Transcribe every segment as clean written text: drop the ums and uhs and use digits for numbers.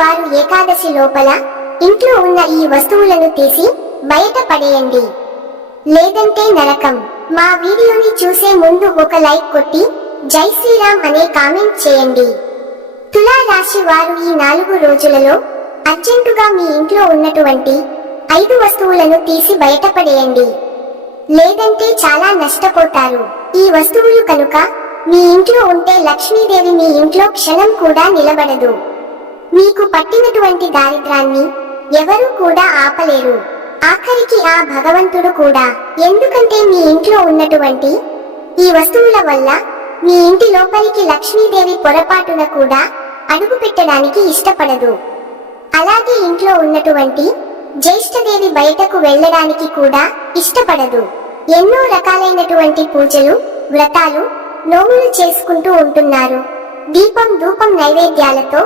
వారు ఏకాదశి లోపల ఇంట్లో ఉన్న ఈ వస్తువులను తీసి బయట పడేయండి, లేదంటే నరకం. మా వీడియోని చూసే ముందు ఒక లైక్ కొట్టి జై శ్రీరామ్ అనే కామెంట్ చేయండి. తులా రాశి వారు ఈ 4 రోజులలో అర్జెంటుగా మీ ఇంట్లో ఉన్నటువంటి 5 వస్తువులను తీసి బయటపడేయండి, లేదంటే చాలా నష్టపోతారు. ఈ వస్తువులు కనుక మీ ఇంట్లో ఉంటే లక్ష్మీదేవి మీ ఇంట్లో క్షణం కూడా నిలబడదు. మీకు పట్టినటువంటి దారిద్రాన్ని ఎవరూ కూడా ఆపలేరు, ఆఖరికి ఆ భగవంతుడు కూడా. ఎందుకంటే మీ ఇంట్లో ఉన్నటువంటి ఈ వస్తువుల వల్ల మీ ఇంటి లోపలికి లక్ష్మీదేవి పొరపాటున కూడా అడుగు పెట్టడానికి ఇష్టపడదు. అలాగే ఇంట్లో ఉన్నటువంటి జ్యేష్ఠదేవి బయటకు వెళ్ళడానికి కూడా ఇష్టపడదు. ఎన్నో రకాలైనటువంటి పూజలు, వ్రతాలు, నోములు చేసుకుంటూ ఉంటున్నారు. దీపం ధూపం నైవేద్యాలతో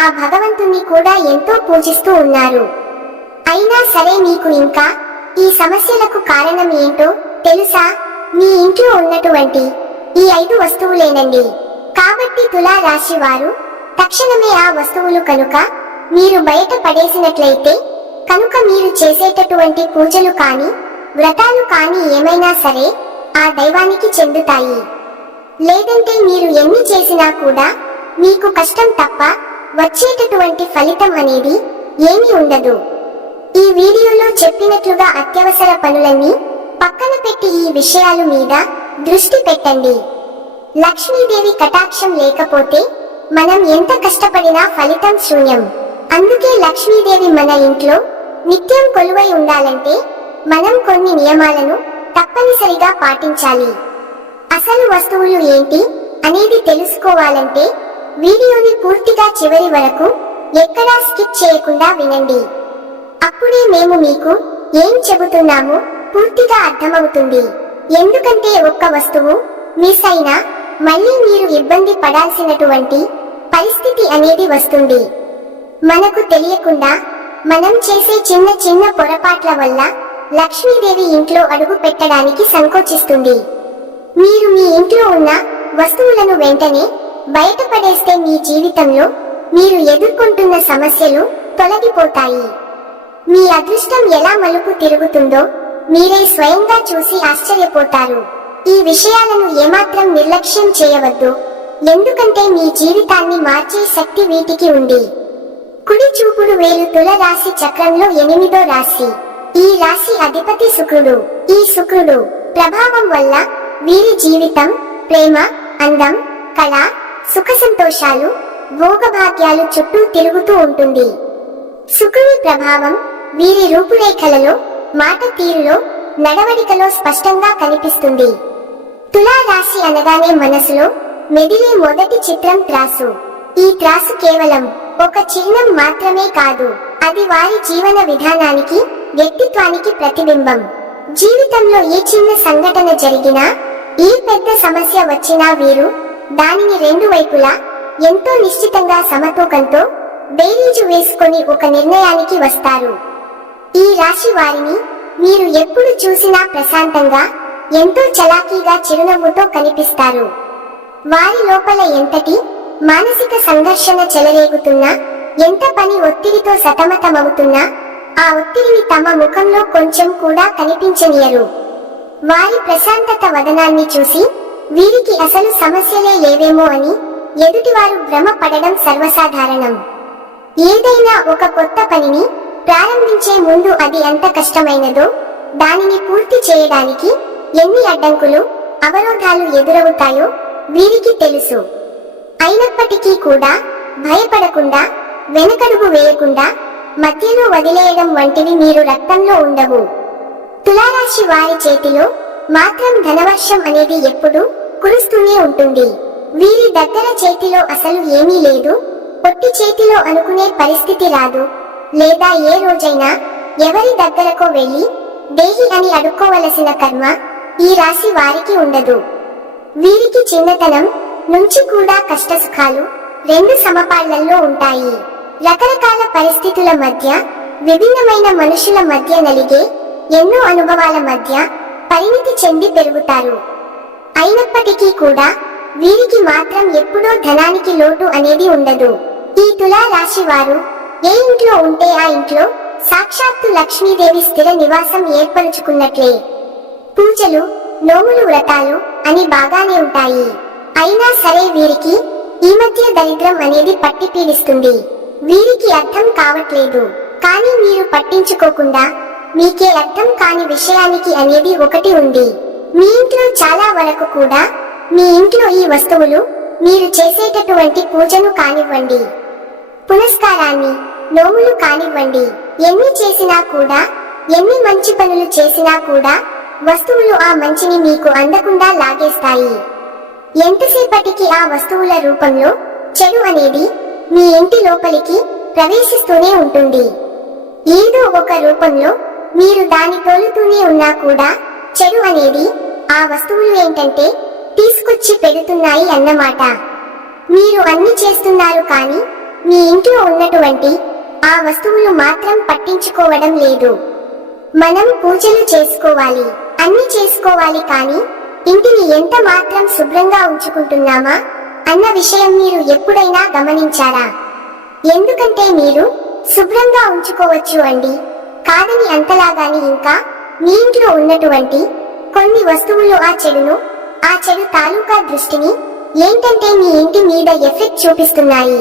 ఆ భగవంతుణ్ణి కూడా ఎంతో పూజిస్తూ ఉన్నారు. అయినా సరే మీకు ఇంకా ఈ సమస్యలకు కారణం ఏంటో తెలుసా? మీ ఇంట్లో ఉన్నటువంటి ఈ 5 వస్తువులేనండి. కాబట్టి తులా రాశి వారు తక్షణమే ఆ వస్తువులు కనుక మీరు బయట పడేసినట్లయితే కనుక మీరు చేసేటటువంటి పూజలు కానీ వ్రతాలు కానీ ఏమైనా సరే ఆ దైవానికి చెందుతాయి. లేదంటే మీరు ఎన్ని చేసినా కూడా మీకు కష్టం తప్ప వచ్చేటటువంటి ఫలితం అనేది ఏమీ ఉండదు. ఈ వీడియోలో చెప్పినట్లుగా అత్యవసర పనులన్నీ పక్కన పెట్టి ఈ విషయాల మీద దృష్టి పెట్టండి. లక్ష్మీదేవి కటాక్షం లేకపోతే మనం ఎంత కష్టపడినా ఫలితం శూన్యం. అందుకే లక్ష్మీదేవి మన ఇంట్లో నిత్యం కొలువై ఉండాలంటే మనం కొన్ని నియమాలను తప్పనిసరిగా పాటించాలి. అసలు వస్తువులు ఏంటి అనేది తెలుసుకోవాలంటే వీడియోని పూర్తిగా చివరి వరకు ఎక్కడా స్కిప్ చేయకుండా వినండి. అప్పుడే మేము మీకు ఏం చెబుతున్నామో పూర్తిగా అర్థమవుతుంది. ఎందుకంటే ఒక్క వస్తువు మిస్ అయినా మళ్ళీ మీరు ఇబ్బంది పడాల్సినటువంటి పరిస్థితి అనేది వస్తుంది. మనకు తెలియకుండా మనం చేసే చిన్న చిన్న పొరపాట్ల వల్ల లక్ష్మీదేవి ఇంట్లో అడుగు పెట్టడానికి సంకోచిస్తుంది. మీరు మీ ఇంట్లో ఉన్న వస్తువులను వెంటనే బయటపడేస్తే మీ జీవితంలో మీరు ఎదుర్కొంటున్న సమస్యలు తొలగిపోతాయి. మీ అదృష్టం ఎలా మలుపు తిరుగుతుందో మీరే స్వయంగా చూసి ఆశ్చర్యపోతారు. ఈ విషయాలను ఏమాత్రం నిర్లక్ష్యం చేయవద్దు, ఎందుకంటే మీ జీవితాన్ని మార్చే శక్తి వీటికి ఉంది. కుడి చూపుడు వేలు తుల రాశి చక్రంలో 8వ రాశి. ఈ రాశి అధిపతి శుక్రుడు. ఈ శుక్రుడు ప్రభావం వల్ల వీరి జీవితం ప్రేమ, అందం, కళ, సుఖ సంతోషాలు, భోగభాగ్యాలు చుట్టూ తిరుగుతూ ఉంటుంది. శుక్రుని ప్రభావం వీరి రూపురేఖలలో, మాట తీరులో, నడవడికలో స్పష్టంగా కనిపిస్తుంది. తులా రాశి అనగానే మనసులో మెదిలే మొదటి చిత్రం త్రాసు. ఈ త్రాసు కేవలం ఒక చిహ్నం మాత్రమే కాదు, అది వారి జీవన విధానానికి, వ్యక్తిత్వానికి ప్రతిబింబం. జీవితంలో ఏ చిన్న సంఘటన జరిగినా, ఏ పెద్ద సమస్య వచ్చినా వీరు దానిని 2 వైపులా ఎంతో నిశ్చితంగా సమతూకంతో బేరీజు వేసుకొని ఒక నిర్ణయానికి వస్తారు. ఈ రాశి వారిని మీరు ఎప్పుడు చూసినా ప్రశాంతంగా, ఎంతో చలాకీగా చిరునవ్వుతో కనిపిస్తారు. వారి లోపల ఎంతటి మానసిక సంఘర్షణ చెలరేగుతున్నా, ఎంత పని ఒత్తిడితో సతమతమవుతున్నా ఆ ఒత్తిడిని తమ ముఖంలో కొంచెం కూడా కనిపించనియరు. వారి ప్రశాంతత వదనాన్ని చూసి వీరికి అసలు సమస్యలే లేవేమో అని ఎదుటివారు భ్రమ పడడం సర్వసాధారణం. ఏదైనా ఒక కొత్త పనిని ప్రారంభించే ముందు అది ఎంత కష్టమైనదో, దానిని పూర్తి చేయడానికి ఎన్ని అడ్డంకులు, అవరోధాలు ఎదురవుతాయో వీరికి తెలుసు. అయినప్పటికీ కూడా భయపడకుండా, వెనకడుగు వేయకుండా మధ్యలో వదిలేయడం వంటివి మీరు రక్తంలో ఉండవు. తులారాశి వారి చేతిలో మాత్రం ధనవర్షం అనేది ఎప్పుడూ కురుస్తూనే ఉంటుంది. వీరి దగ్గర చేతిలో అసలు ఏమీ లేదు, పొట్టి చేతిలో అనుకునే పరిస్థితి రాదు. లేదా ఏ రోజైనా ఎవరి దగ్గరకో వెళ్ళి దేహి అని అడుక్కోవలసిన కర్మ ఈ రాశి వారికి ఉండదు. వీరికి చిన్నతనం నుంచి కూడా కష్టసుఖాలు 2 సమపాళ్లల్లో ఉంటాయి. రకరకాల పరిస్థితుల మధ్య, విభిన్నమైన మనుషుల మధ్య నలిగే ఎన్నో అనుభవాల మధ్య పరిణితి చెంది పెరుగుతారు. అయినప్పటికీ కూడా వీరికి మాత్రం ఎప్పుడో ధనానికి లోటు అనేది ఉండదు. ఈ తులా రాశి వారు ఏ ఇంట్లో ఉంటే ఆ ఇంట్లో సాక్షాత్తు లక్ష్మీదేవి స్థిర నివాసం ఏర్పరుచుకున్నట్లే. పూజలు, నోములు, వ్రతాలు అని బాగానే ఉంటాయి. అయినా సరే వీరికి ఈ మధ్య దరిద్రం అనేది పట్టి పీడిస్తుంది. వీరికి అర్థం కావట్లేదు. కానీ మీరు పట్టించుకోకుండా మీకే అర్థం కాని విషయానికి అనేది ఒకటి ఉంది. మీ ఇంట్లో చాలా వరకు కూడా మీ ఇంట్లో ఈ వస్తువులు మీరు చేసేటటువంటి పూజను కానివ్వండి, పునస్కారాన్ని, నోములు కానివ్వండి, ఎన్ని చేసినా కూడా, ఎన్ని మంచి పనులు చేసినా కూడా వస్తువులు ఆ మంచిని మీకు అందకుండా లాగేస్తాయి. ఎంతసేపటికి ఆ వస్తువుల రూపంలో చెడు అనేది మీ ఇంటి లోపలికి ప్రవేశిస్తూనే ఉంటుంది. ఏదో ఒక రూపంలో మీరు దాన్ని తోలుతూనే ఉన్నా కూడా చెడు అనేది ఆ వస్తువులు ఏంటంటే తీసుకొచ్చి పెడుతున్నాయి అన్నమాట. మీరు అన్ని చేస్తున్నారు కానీ మీ ఇంట్లో ఉన్నటువంటి ఆ వస్తువులు మాత్రం పట్టించుకోవడం లేదు. మనం పూజలు చేసుకోవాలి, అన్ని చేసుకోవాలి, కానీ ఇంటిని ఎంత మాత్రం శుభ్రంగా ఉంచుకుంటున్నామా అన్న విషయం మీరు ఎప్పుడైనా గమనించారా? ఎందుకంటే మీరు శుభ్రంగా ఉంచుకోవచ్చు అండి, కాదని అంతలాగాని ఇంకా మీ ఇంట్లో ఉన్నటువంటి కొన్ని వస్తువులు ఆ చెడు తాలూకా దృష్టిని ఏంటంటే మీ ఇంటి మీద ఎఫెక్ట్ చూపిస్తున్నాయి.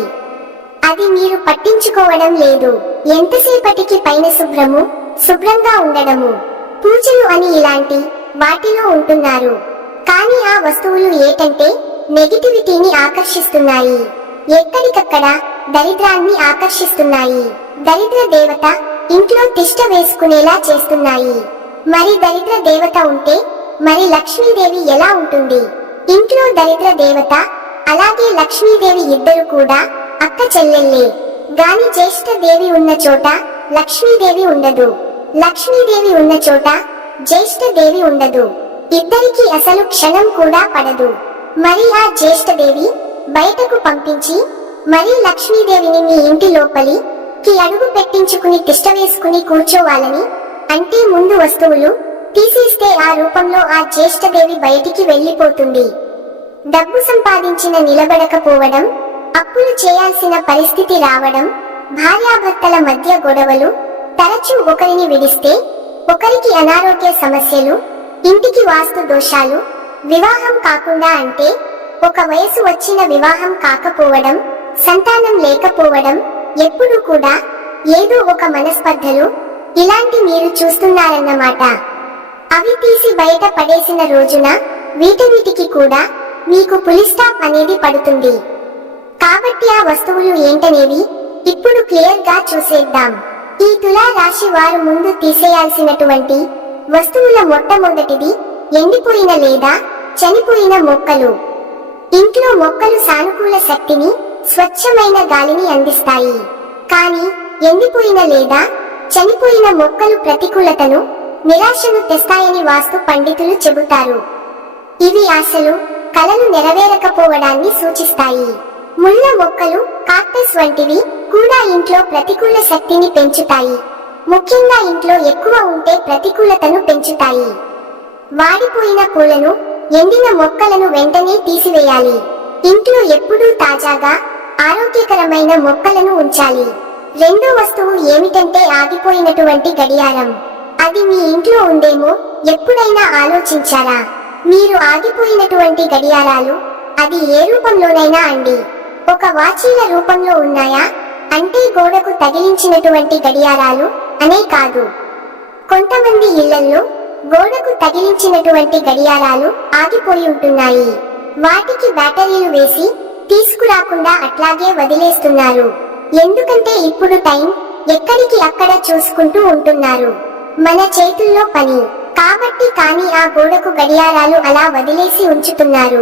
అది మీరు పట్టించుకోవడం లేదు. ఎంతసేపటికి పైన శుభ్రంగా ఉండడము, పూజలు అని ఇలాంటి వాటిలో ఉంటున్నారు. కానీ ఆ వస్తువులు ఏంటంటే నెగిటివిటీని ఆకర్షిస్తున్నాయి. ఎక్కడికక్కడ దరిద్రాన్ని ఆకర్షిస్తున్నాయి. దరిద్ర దేవత ఇంట్లో తిష్ట వేసుకునేలా చేస్తున్నాయి. మరి దరిద్ర దేవత ఉంటే మరి లక్ష్మీదేవి ఎలా ఉంటుంది? ఇంట్లో దరిద్ర దేవత అలాగే లక్ష్మీదేవి ఇద్దరు కూడా అక్క చెల్లెళ్ళే గాని జ్యేష్ఠ దేవి ఉన్న చోట లక్ష్మీదేవి ఉండదు, లక్ష్మీదేవి ఉన్న చోట జ్యేష్ఠ దేవి ఉండదు. ఇద్దరికి అసలు క్షణం కూడా పడదు. మరి ఆ జ్యేష్ఠ దేవి బయటకు పంపించి మరి లక్ష్మీదేవిని మీ ఇంటి లోపలికి అడుగు పెట్టించుకుని తిష్ట వేసుకుని కూర్చోవాలని అంటే ముందు వస్తువులు తీసేస్తే ఆ రూపంలో ఆ జ్యేష్ఠదేవి బయటికి వెళ్లిపోతుంది. డబ్బు సంపాదించిన నిలబడకపోవడం, అప్పులు చేయాల్సిన పరిస్థితి రావడం, భార్యాభర్తల మధ్య గొడవలు, తరచూ ఒకరిని విడిస్తే ఒకరికి అనారోగ్య సమస్యలు, ఇంటికి వాస్తు దోషాలు, వివాహం కాకుండా అంటే ఒక వయసు వచ్చిన వివాహం కాకపోవడం, సంతానం లేకపోవడం, ఎప్పుడూ కూడా ఏదో ఒక మనస్పర్ధలు, ఇలాంటి మీరు చూస్తున్నారన్నమాట. అవి తీసి బయట పడేసిన రోజున వీటన్నిటికి కూడా మీకు పులిస్టాప్ అనేది పడుతుంది. కాబట్టి ఆ వస్తువులు ఏంటనేవి ఇప్పుడు క్లియర్ గా చూసేద్దాం. ఈ తులా రాశి వారు ముందు తీసేయాల్సినటువంటి వస్తువుల మొట్టమొదటిది ఎండిపోయిన లేదా చనిపోయిన మొక్కలు. ఇంట్లో మొక్కలు సానుకూల శక్తిని, స్వచ్ఛమైన గాలిని అందిస్తాయి. కానీ ఎండిపోయిన లేదా చనిపోయిన మొక్కలు ప్రతికూలతను, నిరాశను తెస్తాయని వాస్తు పండితులు చెబుతారు. ఇవి ఆశలు, కలలు నెరవేరకపోవడాన్ని సూచిస్తాయి. ముళ్ళ మొక్కలు, కాక్టస్ వంటివి కూడా ఇంట్లో ప్రతికూల శక్తిని పెంచుతాయి. ముఖ్యంగా ఇంట్లో ఎక్కువ ఉంటే ప్రతికూలతను పెంచుతాయి. వాడిపోయిన పూలను, ఎండిన మొక్కలను వెంటనే తీసివేయాలి. ఇంట్లో ఎప్పుడూ తాజాగా, ఆరోగ్యకరమైన మొక్కలను ఉంచాలి. రెండో వస్తువు ఏమిటంటే ఆగిపోయినటువంటి గడియారం. అది మీ ఇంట్లో ఉందేమో ఎప్పుడైనా ఆలోచించారా? మీరు ఆగిపోయినటువంటి గడియారాలు అది ఏ రూపంలోనైనా అండి, ఒక వాచీల రూపంలో ఉన్నాయా అంటే గోడకు తగిలించినటువంటి గడియారాలు అనే కాదు. కొంతమంది ఇళ్లల్లో గోడకు తగిలించినటువంటి గడియారాలు ఆగిపోయి ఉంటున్నాయి. వాటికి బ్యాటరీలు వేసి తీసుకురాకుండా అట్లాగే వదిలేస్తున్నారు. ఎందుకంటే ఇప్పుడు టైం ఎక్కడికి అక్కడ చూసుకుంటూ ఉంటున్నారు. మన చేతుల్లో పని కాబట్టి. కానీ ఆ గోడకు గడియారాలు అలా వదిలేసి ఉంచుతున్నారు.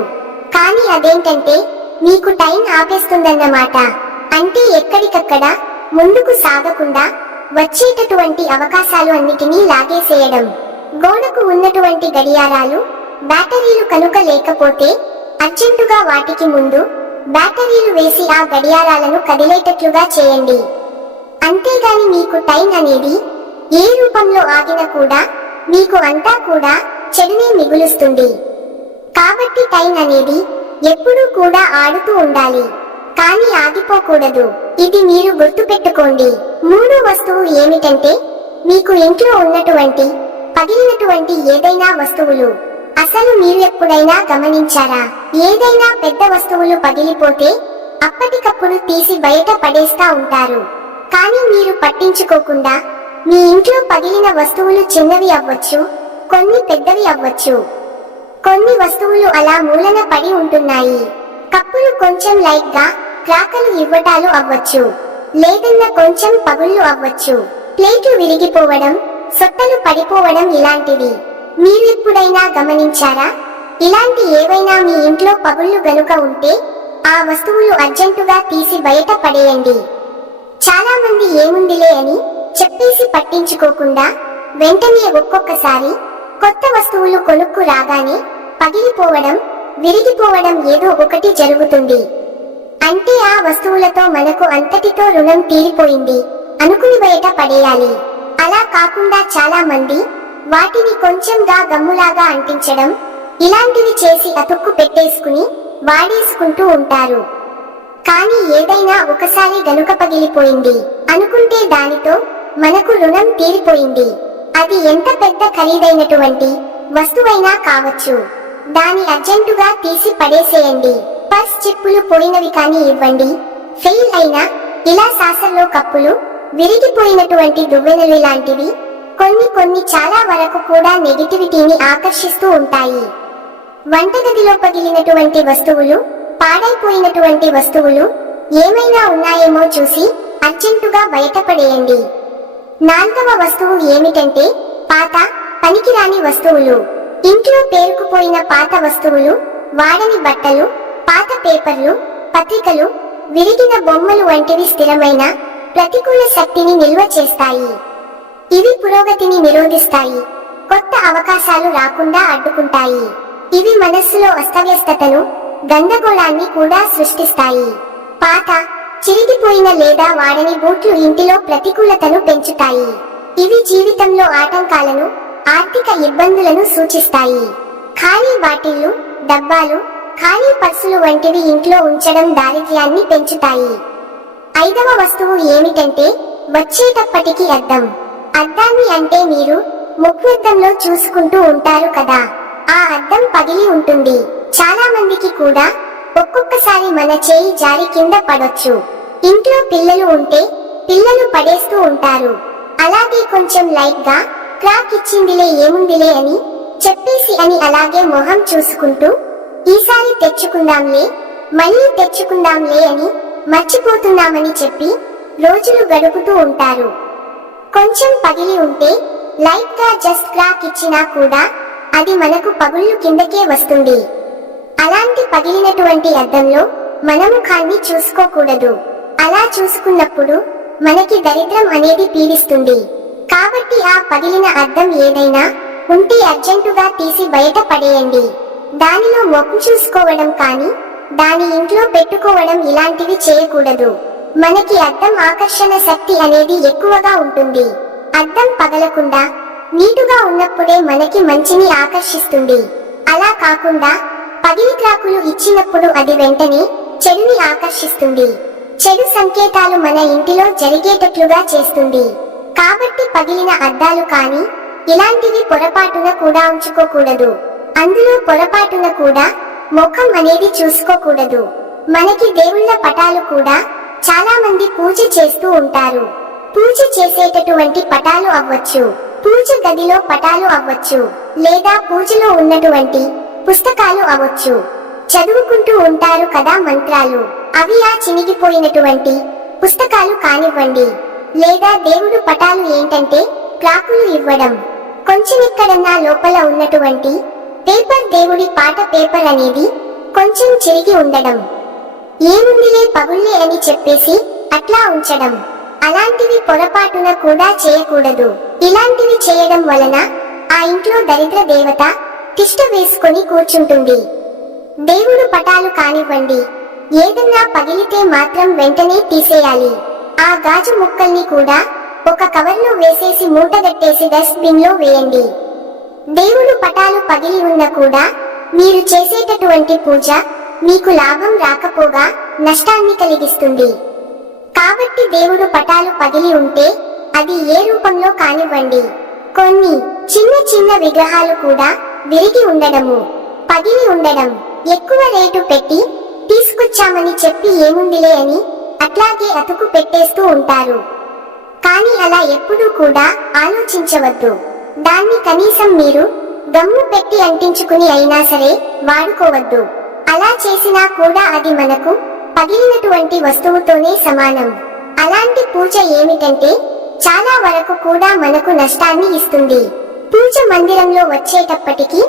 కానీ అదేంటంటే మీకు టైం ఆపేస్తుందన్నమాట. అంటే ఎక్కడికక్కడ ముందుకు సాగకుండా వచ్చేటటువంటి అవకాశాలు అన్నిటినీ లాగేసేయడం. గోడకు ఉన్నటువంటి గడియారాలు, బ్యాటరీలు కనుక లేకపోతే అర్జెంటుగా వాటికి ముందు బ్యాటరీలు వేసి ఆ గడియారాలను కదిలేటట్లుగా చేయండి. అంతేగాని మీకు టైం అనేది ఏ రూపంలో ఆగినా కూడా మీకు అంతా కూడా చెడునే మిగులుస్తుంది. కాబట్టి టైం అనేది ఎప్పుడూ కూడా ఆడుతూ ఉండాలి. కానీ ఆగిపోకూడదు. ఇది మీరు గుర్తుపెట్టుకోండి. మూడో వస్తువు ఏమిటంటే మీకు ఇంట్లో ఉన్నటువంటి పగిలినటువంటి ఏదైనా వస్తువులు. అసలు మీరు ఎప్పుడైనా గమనించారా? ఏదైనా పెద్ద వస్తువులు పగిలిపోతే అప్పటికప్పుడు తీసి బయట పడేస్తా ఉంటారు. కానీ మీరు పట్టించుకోకుండా మీ ఇంట్లో పగిలిన వస్తువులు చిన్నవి అవ్వచ్చు, కొన్ని పెద్దవి అవ్వచ్చు. కొన్ని వస్తువులు అలా మూలన పడి ఉంటున్నాయి. కప్పులు కొంచెం లైట్ గా క్రాకలు ఇవ్వటాలు అవ్వచ్చు, లేదన్న కొంచెం పగుళ్ళు అవ్వచ్చు. ప్లేట్లు విరిగిపోవడం, సొట్టలు పడిపోవడం ఇలాంటివి మీరు ఎప్పుడైనా గమనించారా? ఇలాంటి ఏవైనా మీ ఇంట్లో పగుళ్ళు గనుక ఉంటే ఆ వస్తువులు అర్జెంటుగా తీసి బయట పడేయండి. చాలా మంది ఏముందిలే అని చెప్పేసి పట్టించుకోకుండా వెంటనే ఒక్కొక్కసారి కొత్త వస్తువులు కొనుక్కు రాగానే పగిలిపోవడం, విరిగిపోవడం ఏదో ఒకటి జరుగుతుంది. అంటే ఆ వస్తువులతో మనకు అంతటితో రుణం తీరిపోయింది అనుకుని బయట పడేయాలి. అలా కాకుండా చాలా మంది వాటిని కొంచెంగా గమ్ములాగా అంటించడం ఇలాంటివి చేసి అతుక్కు పెట్టేసుకుని వాడేసుకుంటూ ఉంటారు. కానీ ఏదైనా ఒకసారి గనుక పగిలిపోయింది అనుకుంటే దానితో మనకు రుణం తీరిపోయింది. అది ఎంత పెద్ద ఖరీదైనటువంటి వస్తువైనా కావచ్చు, దాని అర్జెంటుగా తీసి పడేసేయండి. పర్స్ చిప్పులు పోయినవి కానీ ఇవ్వండి, ఫెయిల్ అయినా ఇలా సాసర్లో కప్పులు, విరిగిపోయినటువంటి దువ్వెనలు లాంటివి కొన్ని చాలా వరకు కూడా నెగిటివిటీని ఆకర్షిస్తూ ఉంటాయి. వంటగదిలో పగిలినటువంటి వస్తువులు, పాడైపోయినటువంటి వస్తువులు ఏమైనా ఉన్నాయేమో చూసి అర్జెంటుగా బయటపడేయండి. నాలుగవ వస్తువు ఏమిటంటే పాత, పనికిరాని వస్తువులు. ఇంట్లో పేరుకుపోయిన పాత వస్తువులు, వాడని బట్టలు, పాత పేపర్లు, పత్రికలు, విరిగిన బొమ్మలు వంటివి స్థిరమైన ప్రతికూల శక్తిని నిల్వ చేస్తాయి. ఇవి పురోగతిని నిరోధిస్తాయి, కొత్త అవకాశాలు రాకుండా అడ్డుకుంటాయి. ఇవి మనస్సులో అస్తవ్యస్తతను, గందరగోళాన్ని కూడా సృష్టిస్తాయి. పాత, చిరిగిపోయిన లేదా వాడని బూట్లు ఇంటిలో ప్రతికూలతను పెంచుతాయి. ఇవి జీవితంలో ఆటంకాలను, ఆర్థిక ఇబ్బందులను సూచిస్తాయి. ఖాళీ బాటిళ్లు, డబ్బాలు, ఖాళీ పర్సులు వంటివి ఇంట్లో ఉంచడం దారిద్ర్యాన్ని పెంచుతాయి. ఐదవ వస్తువు ఏమిటంటే వచ్చేటప్పటికి అద్దం. అద్దాన్ని అంటే మీరు ముఖ్యద్దంలో చూసుకుంటూ ఉంటారు కదా, ఆ అద్దం పగిలి ఉంటుంది. చాలా మందికి కూడా ఒక్కొక్కసారి మన చేయి జారి కింద పడొచ్చు. ఇంట్లో పిల్లలు ఉంటే పిల్లలు పడేస్తూ ఉంటారు. అలాగే కొంచెం లైట్ గా క్రాక్ ఇచ్చిందిలే ఏముందిలే అని చెప్పేసి అని అలాగే మొహం చూసుకుంటూ ఈసారి తెచ్చుకుందాంలే, మళ్ళీ తెచ్చుకుందాంలే అని మర్చిపోతున్నామని చెప్పి రోజులు గడుపుతూ ఉంటారు. కొంచెం పగిలి ఉంటే లైట్ గా జస్ట్ క్రాక్ ఇచ్చినా కూడా అది మనకు పగుళ్ళు కిందకే వస్తుంది. అలాంటి పగిలినటువంటి అద్దంలో మన ముఖాన్ని చూసుకోకూడదు. అలా చూసుకున్నప్పుడు మనకి దరిద్రం అనేది పీడిస్తుంది. కాబట్టి ఆ పగిలిన అద్దం ఏదైనా ఉంటే అర్జెంటుగా తీసి బయట పడేయండి. దానిలో మొక్కు చూసుకోవడం కానీ దాని ఇంట్లో పెట్టుకోవడం ఇలాంటివి చేయకూడదు. మనకి అద్దం ఆకర్షణ శక్తి అనేది ఎక్కువగా ఉంటుంది. అద్దం పగలకుండా నీటుగా ఉన్నప్పుడే మనకి మంచిని ఆకర్షిస్తుంది. అలా కాకుండా పగిలి క్రాకులు ఇచ్చినప్పుడు అది వెంటనే చెడుని ఆకర్షిస్తుంది. చెడు సంకేతాలు మన ఇంటిలో జరిగేటట్లుగా చేస్తుంది. కాబట్టి పగిలిన అద్దాలు కానీ ఇలాంటివి పొరపాటున కూడా ఉంచుకోకూడదు. అందులో పొరపాటున కూడా ముఖం అనేది చూసుకోకూడదు. మనకి దేవుళ్ళ పటాలు కూడా చాలా మంది పూజ చేస్తూ ఉంటారు. పూజ చేసేటటువంటి పటాలు అవ్వచ్చు, పూజ గదిలో పటాలు అవ్వచ్చు, లేదా పూజలో ఉన్నటువంటి పుస్తకాలు అవ్వచ్చు. చదువుకుంటూ ఉంటారు కదా మంత్రాలు, అవి ఆ చినిగిపోయినటువంటి పుస్తకాలు కానివ్వండి. లేదా దేవుడు పటాలు ఏంటంటే క్రాకులు ఇవ్వడం. కొంచెం ఎక్కడన్నా లోపల ఉన్నటువంటి పేపర్, దేవుడి పాట పేపర్ అనేది కొంచెం చిరిగి ఉండడం, ఏముందిలే పగుళ్ళే అని చెప్పేసి అట్లా ఉంచడం. అలాంటివి పొరపాటున కూడా చేయకూడదు. ఇలాంటివి చేయడం వలన ఆ ఇంట్లో దరిద్ర దేవత తిష్ట వేసుకొని కూర్చుంటుంది. దేవుడు పటాలు కానివ్వండి, ఏదన్నా పగిలితే మాత్రం వెంటనే తీసేయాలి. ఆ గాజు ముక్కల్ని కూడా ఒక కవర్లో వేసేసి మూటగట్టేసి డస్ట్ బిన్ లో వేయండి. దేవుడు పటాలు పగిలి ఉన్న కూడా మీరు చేసేటటువంటి పూజ మీకు లాభం రాకపోగా నష్టాన్ని కలిగిస్తుంది. కాబట్టి దేవుడు పటాలు పగిలి ఉంటే అది ఏ రూపంలో కానివ్వండి, కొన్ని చిన్న చిన్న విగ్రహాలు కూడా విరిగి ఉండడము, పగిలి ఉండడం, ఎక్కువ రేటు పెట్టి తీసుకొచ్చామని చెప్పి ఏముందిలే అని అట్లాగే అతుకు పెట్టేస్తూ ఉంటారు. కానీ అలా ఎప్పుడూ కూడా ఆలోచించవద్దు. దాన్ని కనీసం మీరు గమ్ము పెట్టి అంటించుకుని అయినా సరే వాడుకోవద్దు. అలా చేసినా కూడా అది మనకు పగిలినటువంటి వస్తువుతోనే సమానం. అలాంటి పూజ ఏమిటంటే చాలా వరకు కూడా మనకు నష్టాన్ని ఇస్తుంది. పూజ మందిరంలో వచ్చేటప్పటికి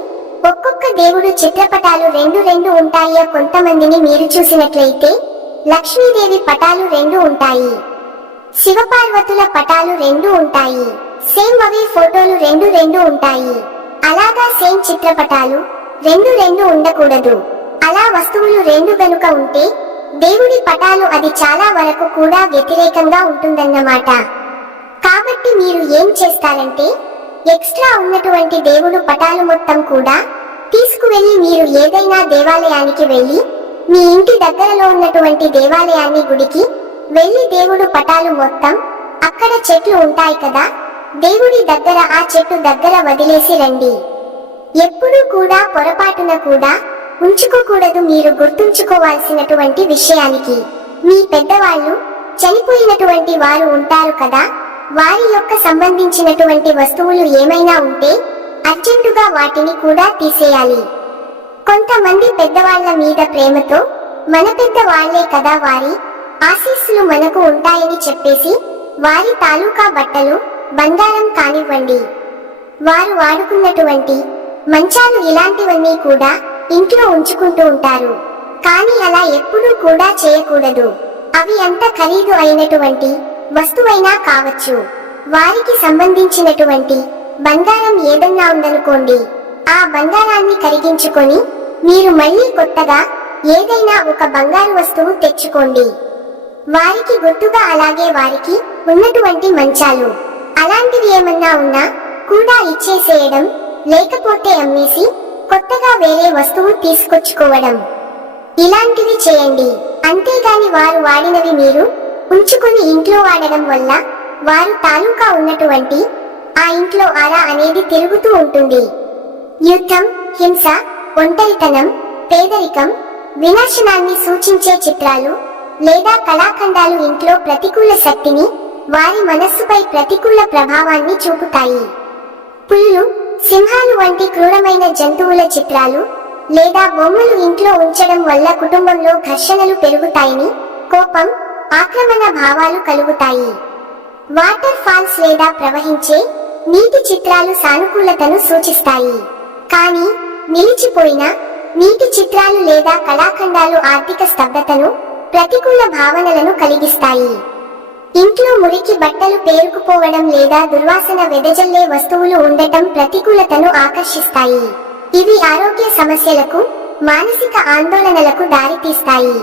ఒక్కొక్క దేవుడు చిత్రపటాలు రెండు ఉంటాయో, కొంతమందిని మీరు చూసినట్లయితే లక్ష్మీదేవి పటాలు 2 ఉంటాయి, శివపార్వతుల పటాలు 2 ఉంటాయి, సేమ్ అవే ఫోటోలు 2 ఉంటాయి. అలాగా సేమ్ చిత్రపటాలు 2 ఉండకూడదు. అలా వస్తువులు 2 గనుక ఉంటే దేవుడి పటాలు అది చాలా వరకు కూడా వ్యతిరేకంగా ఉంటుందన్నమాట. కాబట్టి మీరు ఏం చేస్తారంటే ఎక్స్ట్రా ఉన్నటువంటి దేవుడు పటాలు మొత్తం కూడా తీసుకువెళ్లి మీరు ఏదైనా దేవాలయానికి వెళ్లి, మీ ఇంటి దగ్గరలో ఉన్నటువంటి దేవాలయాన్ని గుడికి వెళ్లి దేవుడు పటాలు మొత్తం అక్కడ చెట్లు ఉంటాయి కదా, దేవుడి దగ్గర ఆ చెట్టు దగ్గర వదిలేసి రండి. ఎప్పుడూ కూడా పొరపాటున కూడా ఉంచుకోకూడదు. మీరు గుర్తుంచుకోవాల్సినటువంటి విషయానికి, మీ పెద్దవాళ్ళు చనిపోయినటువంటి వారు ఉంటారు కదా, వారి యొక్క సంబంధించినటువంటి వస్తువులు ఏమైనా ఉంటే అర్జెంటుగా వాటిని కూడా తీసేయాలి. కొంతమంది పెద్దవాళ్ల మీద ప్రేమతో మన పెద్ద వాళ్లే కదా, వారి ఆశీస్సులు మనకు ఉంటాయని చెప్పేసి వారి తాలూకా బట్టలు, బంగారం కానివ్వండి, వారు వాడుకున్నటువంటి మంచాలు ఇలాంటివన్నీ కూడా ఇంట్లో ఉంచుకుంటూ ఉంటారు. కానీ అలా ఎప్పుడూ కూడా చేయకూడదు. అవి ఎంత ఖరీదు అయినటువంటి వస్తువైనా కావచ్చు, వారికి సంబంధించినటువంటి బంగారం ఏదన్నా ఉందనుకోండి, ఆ బంగారాన్ని కరిగించుకొని మీరు మళ్ళీ కొత్తగా ఏదైనా ఒక బంగారు వస్తువు తెచ్చుకోండి. వారికి గుర్తుగా అలాగే వారికి ఉన్నటువంటి మంచాలు అలాంటివి ఏమన్నా ఉన్నా కూడా ఇచ్చేసేయడం, లేకపోతే అమ్మేసి కొత్తగా వేరే వస్తువు తీసుకొచ్చుకోవడం, ఇలాంటివి చేయండి. అంతేగాని వారు వాడినవి మీరు ఉంచుకుని ఇంట్లో వాడడం వల్ల వారు తాలూకా ఉన్నటువంటి ఆ ఇంట్లో ఆరా అనేది తిరుగుతూ ఉంటుంది. యుద్ధం, హింస, ఒంటరితనం, పేదరికం, వినాశనాన్ని సూచించే చిత్రాలు లేదా కళాఖండాలు ఇంట్లో ప్రతికూల శక్తిని, వారి మనస్సుపై ప్రతికూల ప్రభావాన్ని చూపుతాయి. పులులు, సింహాలు వంటి క్రూరమైన జంతువుల చిత్రాలు లేదా బొమ్మలు ఇంట్లో ఉంచడం వల్ల కుటుంబంలో ఘర్షణలు పెరుగుతాయని, కోపం, ఆక్రమణ భావాలు కలుగుతాయి. వాటర్ ఫాల్స్ లేదా ప్రవహించే నీటి చిత్రాలు సానుకూలతను సూచిస్తాయి. కానీ నిలిచిపోయిన నీటి చిత్రాలు లేదా కళాఖండాలు ఆర్థిక స్తబ్దతను, ప్రతికూల భావనలను కలిగిస్తాయి. ఇంట్లో మురికి బట్టలు పేరుకుపోవడం లేదా దుర్వాసన వెదజల్లే వస్తువులు ఉండటం ప్రతికూలతను ఆకర్షిస్తాయి. ఇవి ఆరోగ్య సమస్యలకు, మానసిక ఆందోళనలకు దారితీస్తాయి.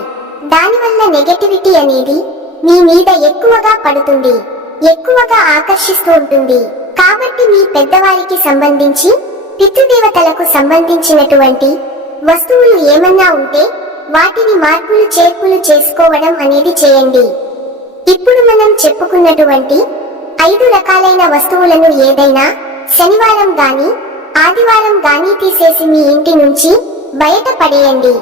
దానివల్ల నెగటివిటీ అనేది మీ మీద ఎక్కువగా పడుతుంది, ఎక్కువగా ఆకర్షిస్తూ ఉంటుంది. కాబట్టి మీ పెద్దవారికి సంబంధించి, పితృదేవతలకు సంబంధించినటువంటి వస్తువులు ఏమన్నా ఉంటే వాటిని మార్పులు చేర్పులు చేసుకోవడం అనేది చేయండి. ఇప్పుడు మనం చెప్పుకున్నటువంటి 5 రకాలైన వస్తువులను ఏదైనా శనివారం గాని ఆదివారం గాని తీసేసి మీ ఇంటి నుంచి బయట పడేయండి.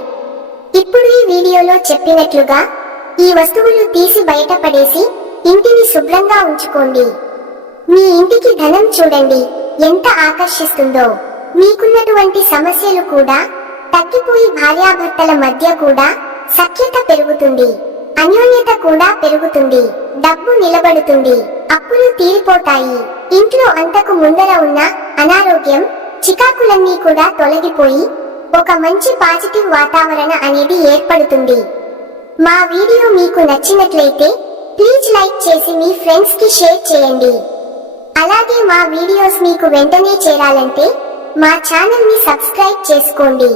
ఇప్పుడు ఈ వీడియోలో చెప్పినట్లుగా ఈ వస్తువులు తీసి బయట పడేసి ఇంటిని శుభ్రంగా ఉంచుకోండి. మీ ఇంటికి ధనం చూడండి ఎంత ఆకర్షిస్తుందో. మీకున్నటువంటి సమస్యలు కూడా తగ్గిపోయి భార్యాభర్తల మధ్య కూడా సఖ్యత పెరుగుతుంది, అన్యోన్యత కూడా పెరుగుతుంది, డబ్బు నిలబడుతుంది, అప్పులు తీరిపోతాయి. ఇంట్లో అంతకు ముందర ఉన్న అనారోగ్యం, చికాకులన్నీ కూడా తొలగిపోయి ఒక మంచి పాజిటివ్ వాతావరణ అనేది ఏర్పడుతుంది. మా వీడియో మీకు నచ్చినట్లయితే ప్లీజ్ లైక్ చేసి మీ ఫ్రెండ్స్ కి షేర్ చేయండి. అలాగే మా వీడియోస్ మీకు వెంటనే చేరాలంటే మా ఛానల్ ని సబ్స్క్రైబ్ చేసుకోండి.